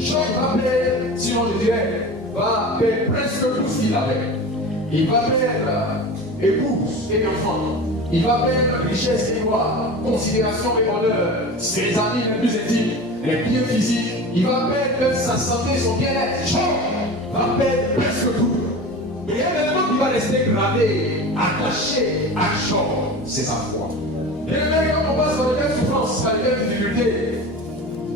Job va perdre, sinon je dirais, va perdre presque tout ce qu'il avait. Il va perdre épouse et enfants. Il va perdre richesse et gloire, considération et honneur, ses amis les plus intimes, les biens physiques. Il va perdre sa santé, son bien-être. Job va perdre presque tout. Mais il y a un élément qui va rester gravé, attaché à Job, c'est sa foi. Et le mec, quand on passe par les mêmes souffrances, par les mêmes difficultés,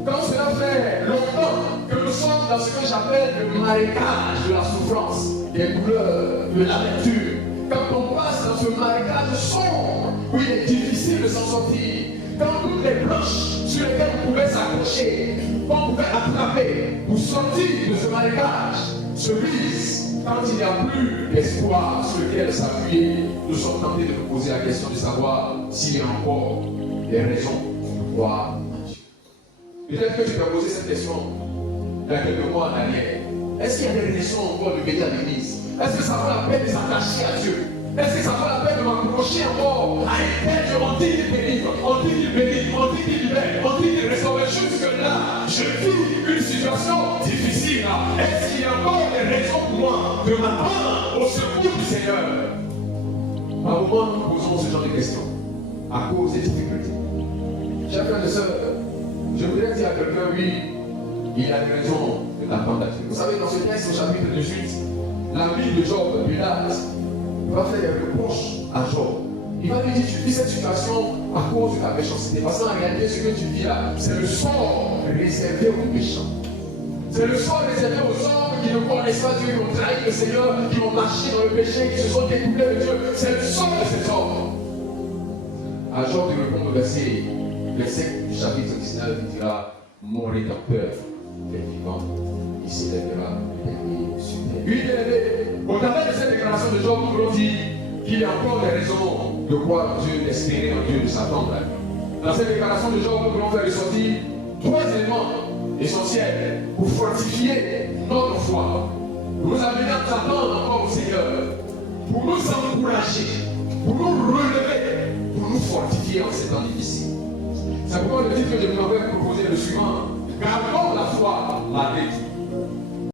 quand cela fait longtemps que nous sommes dans ce que j'appelle le marécage de la souffrance, des douleurs, de l'amertume, quand on passe dans ce marécage sombre où il est difficile de s'en sortir, quand toutes les planches sur lesquelles on pouvait s'accrocher, qu'on pouvait attraper pour sortir de ce marécage, se brisent, quand il n'y a plus d'espoir sur lequel s'appuyer, nous sommes tentés de nous poser la question de savoir s'il y a encore des raisons de croire en Dieu. Peut-être que tu peux poser cette question il y a quelques mois en arrière. Est-ce qu'il y a des raisons encore de venir à l'église? Est-ce que ça vaut la peine de s'attacher à Dieu? Est-ce que ça vaut la peine de m'accrocher encore à un tel Dieu? On dit qu'il bénit, on dit qu'il bénit, on dit qu'il libère, on dit qu'il restaure. Jusque-là, je vis une situation difficile. Est-ce qu'il y a encore des raisons pour moi de m'attendre au secours du Seigneur? Par moment, nous posons ce genre de questions à cause des difficultés. Chers frères et sœurs, je voudrais dire à quelqu'un, oui, il a raison de t'attendre à Dieu. Vous savez, dans ce texte, au chapitre 18, l'ami de Job, Bildad, va faire des reproches à Job. Il va lui dire, tu vis cette situation à cause de ta méchanceté. Parce qu'en réalité, ce que tu vis là, c'est le sort réservé aux méchants. C'est le sort réservé aux hommes qui ne connaissent pas Dieu, qui ont trahi le Seigneur, qui ont marché dans le péché, qui se sont découplés de Dieu. C'est le sort de ces hommes. À Job, il répond au verset 7 du chapitre 19, il dira, mon rédempteur est vivant, il s'élèvera le dernier sur terre. Oui, bien aimé, au travers de cette déclaration de Job, nous voulons dire qu'il y a encore des raisons de croire en Dieu, d'espérer en Dieu, de s'attendre. Dans cette déclaration de Job, nous voulons faire ressortir 3 éléments essentiels pour fortifier notre foi, pour nous amener à nous attendre encore au Seigneur, pour nous encourager, pour nous relever, pour nous fortifier en ces temps difficiles. C'est pourquoi le titre que je vous avais proposé le suivant: gardons la foi malgré tout.